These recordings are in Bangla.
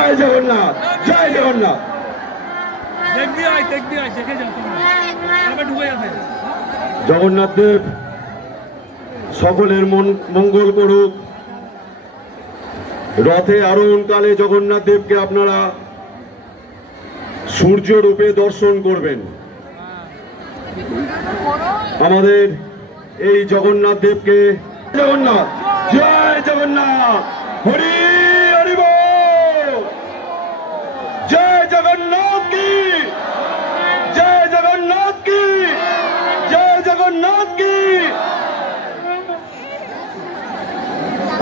জয় জগন্নাথ, জয় জগন্নাথ। জগন্নাথ দেব সকলের মঙ্গল করুক। রথে আরোহণকালে জগন্নাথ দেবকে আপনারা সূর্য রূপে দর্শন করবেন। আমাদের এই জগন্নাথ দেবকে জগন্নাথ, জয় জগন্নাথ, হরি হরি বল। জয় জগন্নাথ কি, জয় জগন্নাথ কি, জয় জগন্নাথ কি।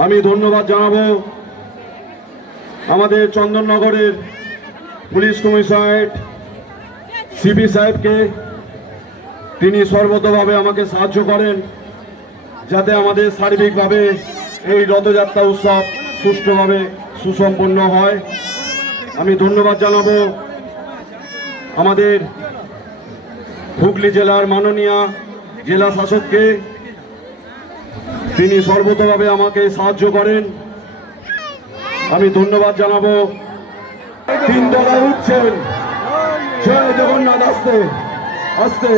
আমি ধন্যবাদ জানাবো আমাদের চন্দননগরের পুলিশ কমিশনারেট সিপি সাহেবকে। তিনি সর্বতভাবে আমাকে সাহায্য করেন যাতে আমাদের সার্বিকভাবে এই রথযাত্রা উৎসব সুষ্ঠুভাবে সুসম্পন্ন হয়। আমি ধন্যবাদ জানাবো আমাদের হুগলি জেলার মাননীয় জেলা শাসককে। তিনি সর্বতভাবে আমাকে সাহায্য করেন। আমি ধন্যবাদ জানাবো তিন তলায় উঠছেন। জয় জগন্নাথ, আস্তে আস্তে,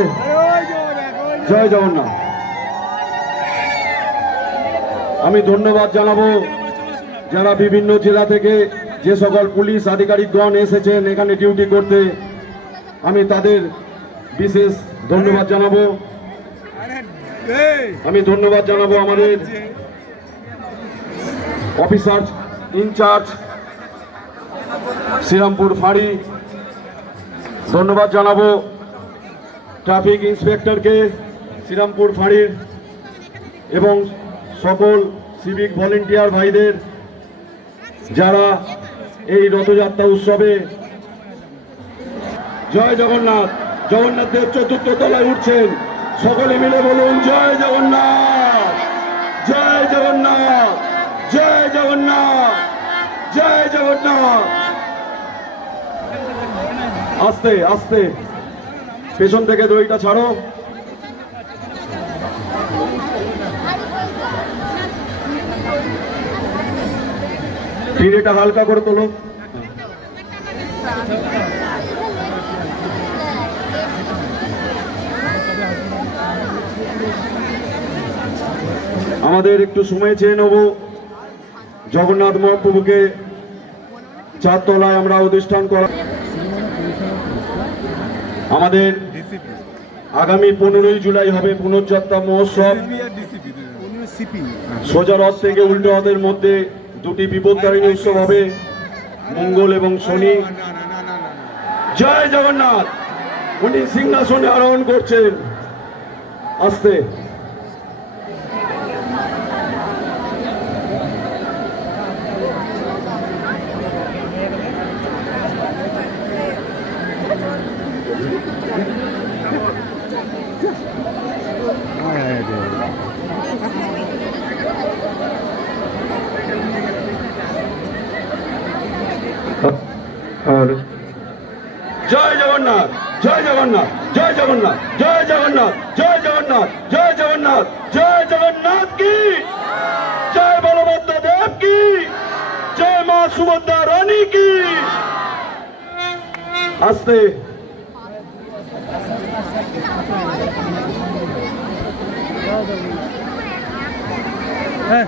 জয় জগন্নাথ। আমি ধন্যবাদ জানাবো যারা বিভিন্ন জেলা থেকে যে সকল পুলিশ আধিকারিকগণ এসেছেন এখানে ডিউটি করতে, আমি তাদের বিশেষ ধন্যবাদ জানাবো। আমি ধন্যবাদ জানাবো আমাদের অফিসার ইনচার্জ শ্রীরামপুর ফাঁড়ি। ধন্যবাদ জানাবো ট্রাফিক ইন্সপেক্টরকে শ্রীরামপুর ফাঁড়ির এবং সকল সিভিক ভলেন্টিয়ার ভাইদের যারা এই রথযাত্রা উৎসবে। জয় জগন্নাথ, জগন্নাথ দেব চতুর্থ তলায় উঠছেন। সকলে মিলে বলুন জয় জগন্নাথ, জয় জগন্নাথ, জয় জগন্নাথ, জয় জগন্নাথ। আস্তে আস্তে, পেছন থেকে দড়িটা ছাড়ো। পিড়েটা হালকা করে তোলো। আমাদের একটু সময় চেয়ে নেব। জগন্নাথ মহাপ্রভুকে চারতলায় আমরা অধিষ্ঠান করা। আমাদের আগামী 15ই জুলাই হবে পুনর্যাত্রা মহোৎসব। সোজা রথ থেকে উল্টো রথের মধ্যে দুটি বিপদকারী উৎসব হবে, মঙ্গল এবং শনি। জয় জগন্নাথ। উনি সিংহাসনে আরোহণ করছেন। আস্তে, জয় জগন্নাথ, জয় জগন্নাথ, জয় জগন্নাথ, জয় জগন্নাথ, জয় জগন্নাথ, জয় জগন্নাথ, জয় জগন্নাথ কি, জয় বলভদ্র দেব কি, জয় মা সুভদ্রা রানী কি। আস্তে, হ্যাঁ।